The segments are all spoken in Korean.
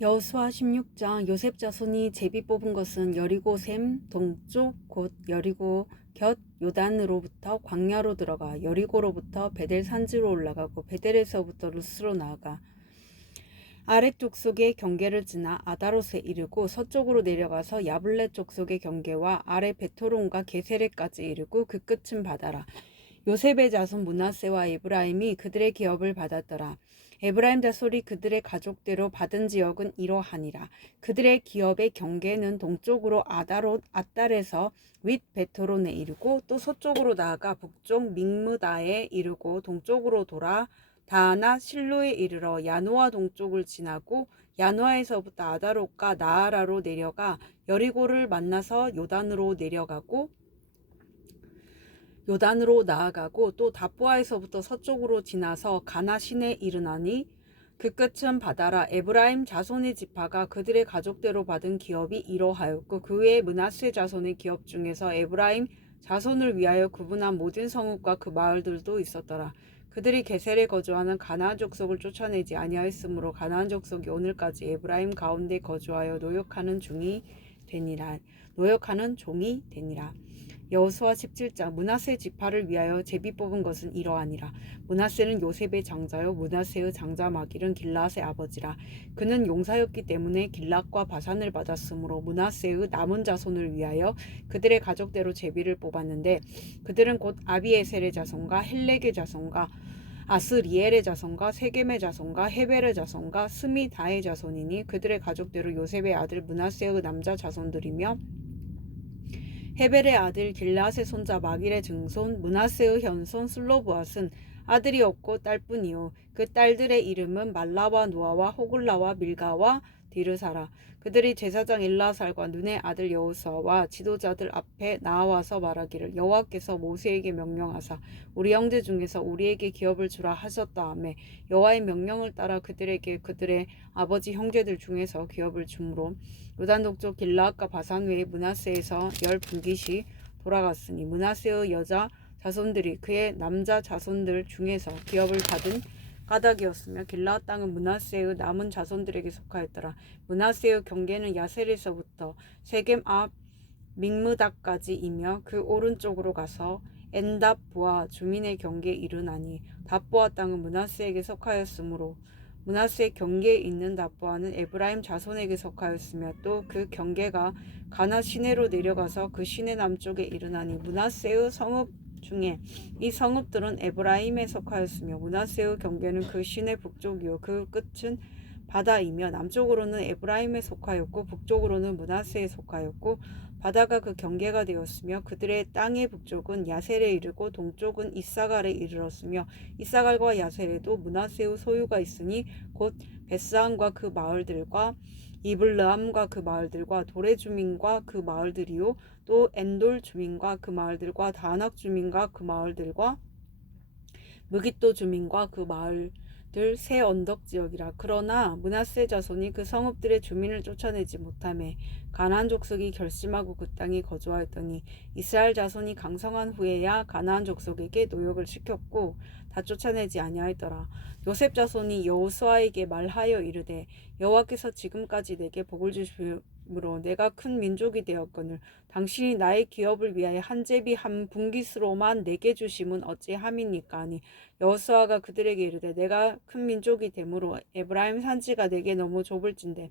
여호수아 16장 요셉 자손이 제비 뽑은 것은 여리고 샘 동쪽 곧 여리고 곁 요단으로부터 광야로 들어가 여리고로부터 베델 산지로 올라가고 베델에서부터 루스로 나아가 아랫 족속의 경계를 지나 아다롯에 이르고 서쪽으로 내려가서 야블레 족속의 경계와 아래 베토론과 게세레까지 이르고 그 끝은 바다라 요셉의 자손 문하세와 에브라임이 그들의 기업을 받았더라. 에브라임 자손이 그들의 가족대로 받은 지역은 이러하니라. 그들의 기업의 경계는 동쪽으로 아다롯 아달에서 윗 베토론에 이르고 또 서쪽으로 나아가 북쪽 믹무다에 이르고 동쪽으로 돌아 다나 실로에 이르러 야노아 동쪽을 지나고 야노아에서부터 아다롯과 나아라로 내려가 여리고를 만나서 요단으로 내려가고 요단으로 나아가고 또 다보아에서부터 서쪽으로 지나서 가나 시내 이르나니 그 끝은 바다라 에브라임 자손의 지파가 그들의 가족대로 받은 기업이 이러하였고 그 외에 문하세 자손의 기업 중에서 에브라임 자손을 위하여 구분한 모든 성읍과 그 마을들도 있었더라. 그들이 게셀에 거주하는 가나안 족속을 쫓아내지 아니하였으므로 가나안 족속이 오늘까지 에브라임 가운데 거주하여 노역하는 중이 되니라. 노역하는 종이 되니라. 여호수아 17장 문하세 지파를 위하여 제비 뽑은 것은 이러하니라. 문하세는 요셉의 장자요 문하세의 장자 마길은 길라앗의 아버지라. 그는 용사였기 때문에 길랏과 바산을 받았으므로 문하세의 남은 자손을 위하여 그들의 가족대로 제비를 뽑았는데 그들은 곧 아비에셀의 자손과 헬렉의 자손과 아스리엘의 자손과 세겜의 자손과 헤벨의 자손과 스미다의 자손이니 그들의 가족대로 요셉의 아들 문하세의 남자 자손들이며 헤벨의 아들 길라앗의 손자 마길의 증손 문하세의 현손 슬로브앗은 아들이 없고 딸뿐이요. 그 딸들의 이름은 말라와 노아와 호글라와 밀가와 디르사라. 그들이 제사장 일라살과 눈의 아들 여호수아와 지도자들 앞에 나와서 말하기를 여호와께서 모세에게 명령하사 우리 형제 중에서 우리에게 기업을 주라 하셨다 하매 여호와의 명령을 따라 그들에게 그들의 아버지 형제들 중에서 기업을 주므로 요단 동쪽 길라앗과 바산 외에 문하세에서 열 분깃이 돌아갔으니 문하세의 여자 자손들이 그의 남자 자손들 중에서 기업을 받은 까닭이었으며 길라앗 땅은 문하세의 남은 자손들에게 속하였더라. 문하세의 경계는 야셀에서부터 세겜 앞 믹무다까지이며 그 오른쪽으로 가서 엔답보아 주민의 경계에 이르나니 답보아 땅은 문하세에게 속하였으므로 문하세의 경계에 있는 답보아는 에브라임 자손에게 속하였으며 또 그 경계가 가나 시내로 내려가서 그 시내 남쪽에 이르나니 문하세의 성읍 중에 이 성읍들은 에브라임에 속하였으며 문하세의 경계는 그 시내 북쪽이요. 그 끝은 바다이며 남쪽으로는 에브라임에 속하였고 북쪽으로는 문하세에 속하였고 바다가 그 경계가 되었으며 그들의 땅의 북쪽은 야셀에 이르고 동쪽은 이사갈에 이르렀으며 이사갈과 야셀에도 문하세의 소유가 있으니 곧 베스안과 그 마을들과 이블르함과 그 마을들과 도레 주민과 그 마을들이요 또 엔돌 주민과 그 마을들과 다낙 주민과 그 마을들과 무기또 주민과 그 마을들 새 언덕 지역이라. 그러나 문하세 자손이 그 성읍들의 주민을 쫓아내지 못함에 가나안 족속이 결심하고 그 땅에 거주하였더니 이스라엘 자손이 강성한 후에야 가나안 족속에게 노역을 시켰고 다 쫓아내지 아니하였더라. 요셉 자손이 여호수아에게 말하여 이르되 여호와께서 지금까지 내게 복을 주심으로 내가 큰 민족이 되었거늘 당신이 나의 기업을 위하여 한 제비 한 분깃으로만 내게 주심은 어찌함이니까 하니 여호수아가 그들에게 이르되 내가 큰 민족이 되므로 에브라임 산지가 내게 너무 좁을진데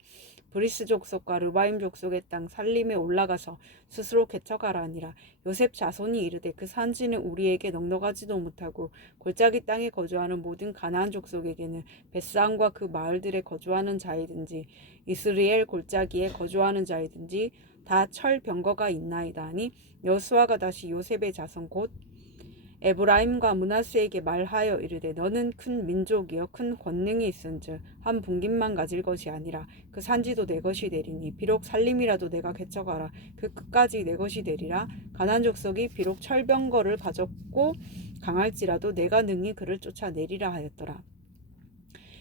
브리스 족속과 르바임 족속의 땅 살림에 올라가서 스스로 개척하라 하니라. 요셉 자손이 이르되 그 산지는 우리에게 넉넉하지도 못하고 골짜기 땅에 거주하는 모든 가나안 족속에게는 베스안과 그 마을들에 거주하는 자이든지 이스라엘 골짜기에 거주하는 자이든지 다 철 병거가 있나이다 하니 여수아가 다시 요셉의 자손 곧 에브라임과 문하세에게 말하여 이르되 너는 큰 민족이여 큰 권능이 있은즉 한 분깃만 가질 것이 아니라 그 산지도 내 것이 되리니 비록 살림이라도 내가 개척하라. 그 끝까지 내 것이 되리라. 가난 족속이 비록 철병거를 가졌고 강할지라도 내가 능히 그를 쫓아내리라 하였더라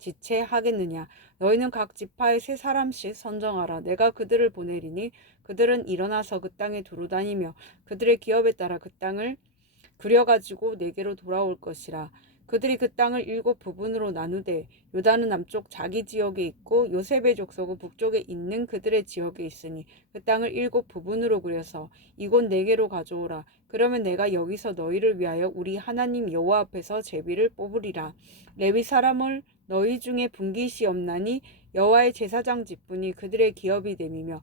지체하겠느냐? 너희는 각 지파에 세 사람씩 선정하라. 내가 그들을 보내리니 그들은 일어나서 그 땅에 두루 다니며 그들의 기업에 따라 그 땅을 그려가지고 내게로 돌아올 것이라. 그들이 그 땅을 일곱 부분으로 나누되 요단은 남쪽 자기 지역에 있고 요셉의 족속은 북쪽에 있는 그들의 지역에 있으니 그 땅을 일곱 부분으로 그려서 이곳 네 개로 가져오라. 그러면 내가 여기서 너희를 위하여 우리 하나님 여호와 앞에서 제비를 뽑으리라. 레위 사람을 너희 중에 분깃이 없나니 여호와의 제사장 직분이 그들의 기업이 됨이며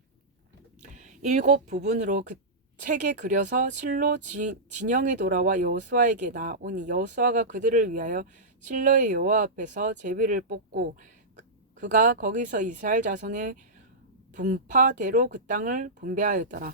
일곱 부분으로 그 책에 그려서 실로 지, 진영에 돌아와 여호수아에게 나오니 여호수아가 그들을 위하여 실로의 여호와 앞에서 제비를 뽑고 그- 그가 거기서 이스라엘 자손의 분파대로 그 땅을 분배하였더라.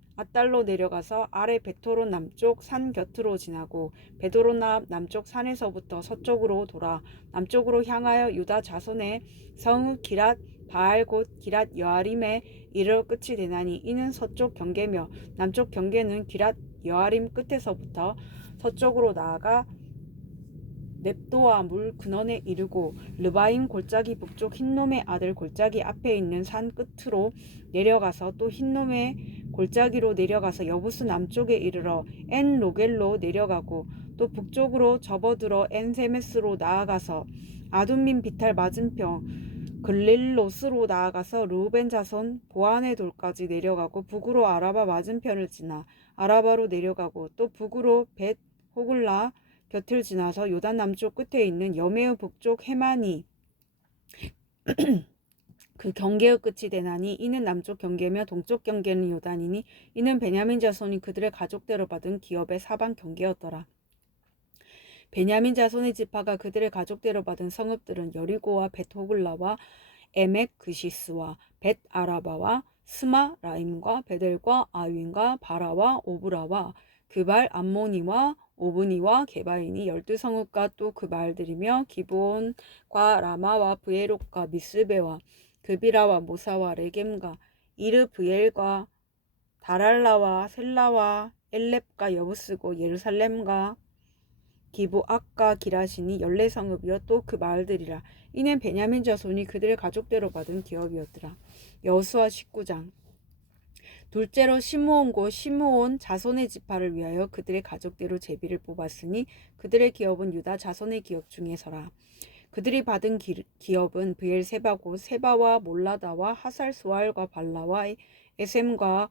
아달로 내려가서 아래 베토론 남쪽 산 곁으로 지나고 베도로나 남쪽 산에서부터 서쪽으로 돌아 남쪽으로 향하여 유다 자손의 성 기랏 바알 곧 기랏 여아림에 이르러 끝이 되나니 이는 서쪽 경계며 남쪽 경계는 기랏 여아림 끝에서부터 서쪽으로 나아가 넵도와 물 근원에 이르고 르바임 골짜기 북쪽 흰놈의 아들 골짜기 앞에 있는 산 끝으로 내려가서 또 흰놈의 골짜기로 내려가서 여부스 남쪽에 이르러 엔 로겔로 내려가고 또 북쪽으로 접어들어 엔세메스로 나아가서 아둠민 비탈 맞은편 글릴로스로 나아가서 루벤 자손 보안의 돌까지 내려가고 북으로 아라바 맞은편을 지나 아라바로 내려가고 또 북으로 벳 호글라 곁을 지나서 요단 남쪽 끝에 있는 여메의 북쪽 해마니 그 경계의 끝이 되나니 이는 남쪽 경계며 동쪽 경계는 요단이니 이는 베냐민 자손이 그들의 가족대로 받은 기업의 사방 경계였더라. 베냐민 자손의 지파가 그들의 가족대로 받은 성읍들은 여리고와 벳호글라와 에멕 그시스와 벳 아라바와 스마 라임과 베델과 아윈과 바라와 오브라와 그발 암모니와 오브니와 게바인이 열두 성읍과 또 그 마을들이며 기브온과 라마와 브에롯과 미스베와 그비라와 모사와 레겜과 이르 브엘과 다랄라와 셀라와 엘렙과 여부스고 예루살렘과 기브악과 기라신이 열네 성읍이요. 또그 마을들이라. 이는 베냐민 자손이 그들의 가족대로 받은 기업이었더라. 여수와 19장. 둘째로 시므온고 시므온 자손의 지파를 위하여 그들의 가족대로 제비를 뽑았으니 그들의 기업은 유다 자손의 기업 중에서라. 그들이 받은 기, 기업은 브엘세바고 세바와 몰라다와 하살스왈과 발라와 에셈과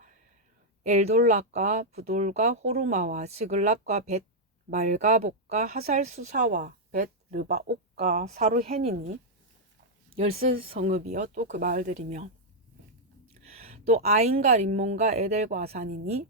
엘돌락과 부돌과 호르마와 스글락과 벳 말가복과 하살수사와 벳 르바옥과 사루헤니니 열스 성읍이여 또 그 마을들이며. 또 아인과 림몬과 에델과 아산이니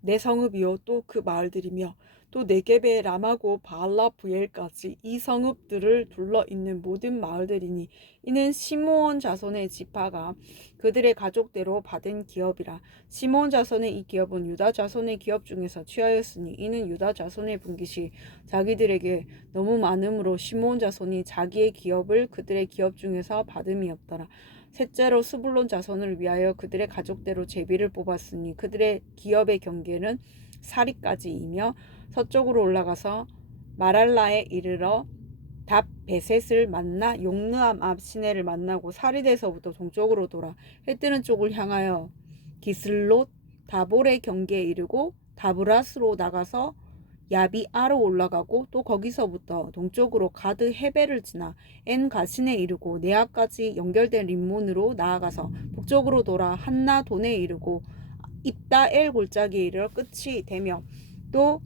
내 성읍이요 또 그 마을들이며 또 네게베 라마고 바알라 부엘까지 이 성읍들을 둘러 있는 모든 마을들이니 이는 시므온 자손의 지파가 그들의 가족대로 받은 기업이라. 시므온 자손의 이 기업은 유다 자손의 기업 중에서 취하였으니 이는 유다 자손의 분깃이 자기들에게 너무 많음으로 시므온 자손이 자기의 기업을 그들의 기업 중에서 받음이었더라. 셋째로 수불론 자손을 위하여 그들의 가족대로 제비를 뽑았으니 그들의 기업의 경계는 사리까지이며 서쪽으로 올라가서 마랄라에 이르러 답 베셋을 만나 용르암 앞 시내를 만나고 사리대서부터 동쪽으로 돌아 해 뜨는 쪽을 향하여 기슬롯 다볼의 경계에 이르고 다브라스로 나가서 야비아로 올라가고 또 거기서부터 동쪽으로 가드 헤베를 지나 엔 가신에 이르고 네아까지 연결된 림몬으로 나아가서 북쪽으로 돌아 한나 돈에 이르고 입다엘 골짜기에 이르러 끝이 되며 또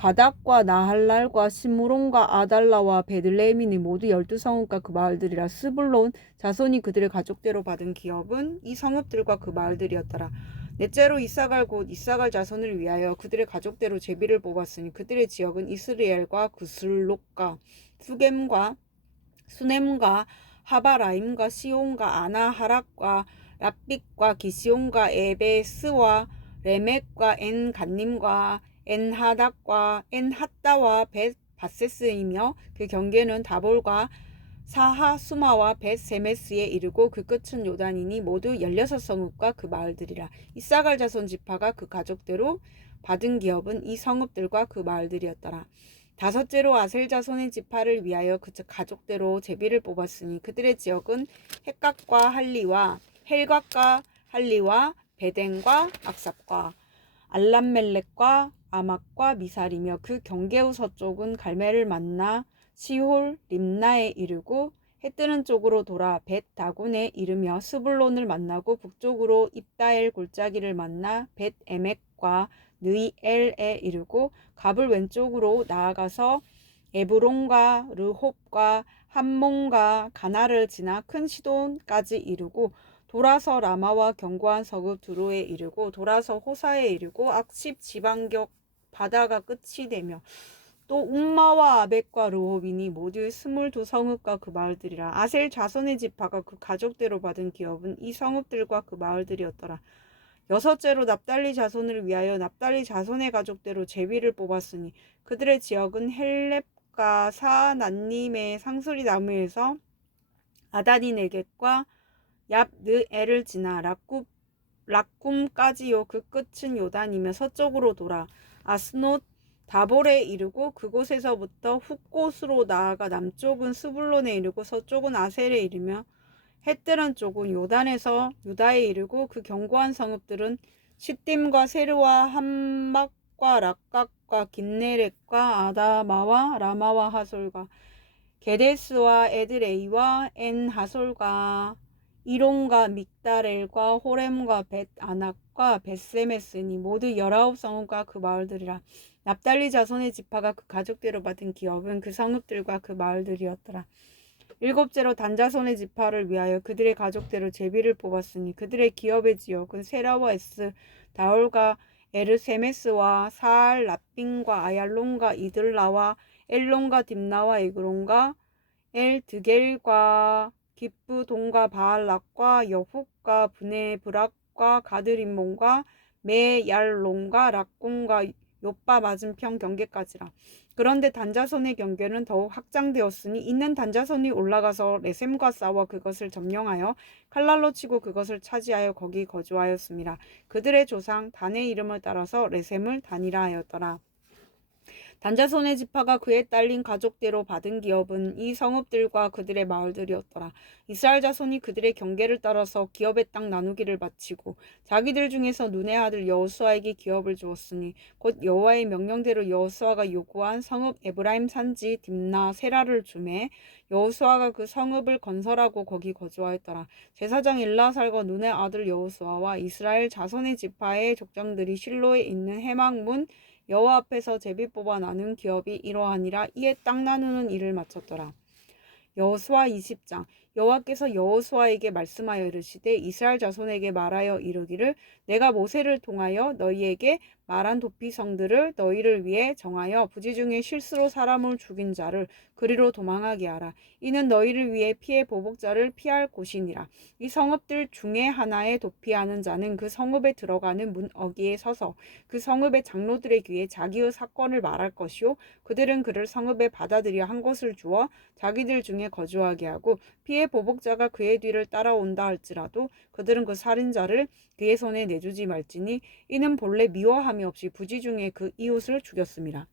가닥과 나할랄과 시므론과 아달라와 베들레헴이니 모두 열두 성읍과 그 마을들이라 스불론 자손이 그들의 가족대로 받은 기업은 이 성읍들과 그 마을들이었더라. 넷째로 이사갈 곳 이사갈 자손을 위하여 그들의 가족대로 제비를 뽑았으니 그들의 지역은 이스라엘과 구슬록과 수겜과 수넴과 하바라임과 시온과 아나하락과 랍빅과 기시온과 에베스와 레멕과 엔간님과 엔하닥과 엔핫다와 벳 바세스이며 그 경계는 다볼과 사하 수마와 벳 세메스에 이르고 그 끝은 요단이니 모두 열여섯 성읍과 그 마을들이라. 이사갈 자손 지파가 그 가족대로 받은 기업은 이 성읍들과 그 마을들이었더라. 다섯째로 아셀 자손의 지파를 위하여 그 가족대로 제비를 뽑았으니 그들의 지역은 헷각과 할리와 헬각과 할리와 베덴과 악삽과 알람멜렉과 아막과 미살이며 그 경계후 서쪽은 갈멜을 만나 시홀 림나에 이르고 해 뜨는 쪽으로 돌아 벳 다곤에 이르며 스불론을 만나고 북쪽으로 입다엘 골짜기를 만나 벳 에멕과 느이엘에 이르고 갑을 왼쪽으로 나아가서 에브론과 르홉과 함몬과 가나를 지나 큰 시돈까지 이르고 돌아서 라마와 견고한 서급 두로에 이르고 돌아서 호사에 이르고 악십 지방격 바다가 끝이 되며 또 um마와 아벡과 르홉이니 모두 스물두 성읍과 그 마을들이라 아셀 자손의 지파가 그 가족대로 받은 기업은 이 성읍들과 그 마을들이었더라. 여섯째로 납달리 자손을 위하여 납달리 자손의 가족대로 제비를 뽑았으니 그들의 지역은 헬렙과 사난님의 상수리 나무에서 아다니 네겟과 얍느 에를 지나 락굽 락꿈까지요. 그 끝은 요단이며 서쪽으로 돌아. 아스노 다볼에 이르고 그곳에서부터 훅곳으로 나아가 남쪽은 스불론에 이르고 서쪽은 아셀에 이르며 헷뜨는 쪽은 요단에서 유다에 이르고 그 견고한 성읍들은 시딤과 세르와 함막과 락각과 긴네렛과 아다마와 라마와 하솔과 게데스와 에드레이와 엔 하솔과 이론과 믹다렐과 호렘과 벳 아낙과 벳세메스니 모두 열아홉 성읍과 그 마을들이라 납달리 자손의 지파가 그 가족대로 받은 기업은 그 성읍들과 그 마을들이었더라. 일곱째로 단자손의 지파를 위하여 그들의 가족대로 제비를 뽑았으니 그들의 기업의 지역은 세라와 에스 다올과 에르세메스와 사알 라빈과 아얄론과 이들라와 엘론과 딥나와 에그론과 엘드겔과 기쁘돈과 바알락과 여훅과 브네브락과 가드림몬과 메얄론과 락공과 요빠 맞은편 경계까지라. 그런데 단자손의 경계는 더욱 확장되었으니 있는 단자손이 올라가서 레셈과 싸워 그것을 점령하여 칼날로 치고 그것을 차지하여 거기 거주하였습니다. 그들의 조상 단의 이름을 따라서 레셈을 단이라 하였더라. 단자손의 지파가 그에 딸린 가족대로 받은 기업은 이 성읍들과 그들의 마을들이었더라. 이스라엘 자손이 그들의 경계를 따라서 기업의 땅 나누기를 마치고 자기들 중에서 눈의 아들 여호수아에게 기업을 주었으니 곧 여호와의 명령대로 여호수아가 요구한 성읍 에브라임 산지 딥나 세라를 주매 여호수아가 그 성읍을 건설하고 거기 거주하였더라. 제사장 일라살과 눈의 아들 여호수아와 이스라엘 자손의 지파의 족장들이 실로에 있는 해망문 여호와 앞에서 제비 뽑아 나눈 기업이 이러하니라 이에 땅 나누는 일을 마쳤더라. 여호수아 20장 여호와께서 여호수아에게 말씀하여 이르시되 이스라엘 자손에게 말하여 이르기를 내가 모세를 통하여 너희에게 말한 도피성들을 너희를 위해 정하여 부지 중에 실수로 사람을 죽인 자를 그리로 도망하게 하라. 이는 너희를 위해 피해 보복자를 피할 곳이니라. 이 성읍들 중에 하나에 도피하는 자는 그 성읍에 들어가는 문 어기에 서서 그 성읍의 장로들의 귀에 자기의 사건을 말할 것이요 그들은 그를 성읍에 받아들여 한 것을 주어 자기들 중에 거주하게 하고 피해 보복자가 그의 뒤를 따라온다 할지라도 그들은 그 살인자를 그의 손에 내주지 말지니 이는 본래 미워함 이 없이 부지 중에 그 이웃을 죽였습니다.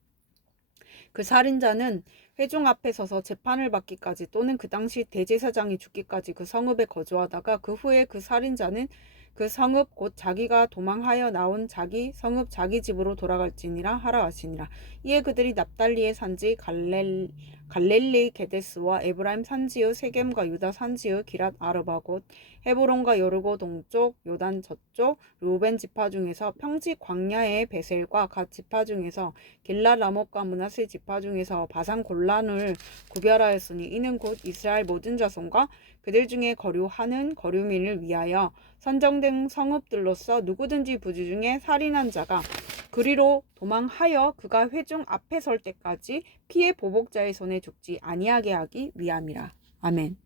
그 살인자는 회중 앞에 서서 재판을 받기까지 또는 그 당시 대제사장이 죽기까지 그 성읍에 거주하다가 그 후에 그 살인자는 그 성읍 곧 자기가 도망하여 나온 자기 성읍 자기 집으로 돌아갈지니라 하라 하시니라 이에 그들이 납달리의 산지 갈렐 갈릴리 게데스와 에브라임 산지의 세겜과 유다 산지의 기랏 아르바 곧 헤브론과 여르고 동쪽 요단 저쪽 루벤 지파 중에서 평지 광야의 베셀과 갓 지파 중에서 길라 라못과 문하세 지파 중에서 바산 골란을 구별하였으니 이는 곧 이스라엘 모든 자손과 그들 중에 거류하는 거류민을 위하여 선정된 성읍들로서 누구든지 부주 중에 살인한 자가 그리로 도망하여 그가 회중 앞에 설 때까지 피해 보복자의 손에 죽지 아니하게 하기 위함이라. 아멘.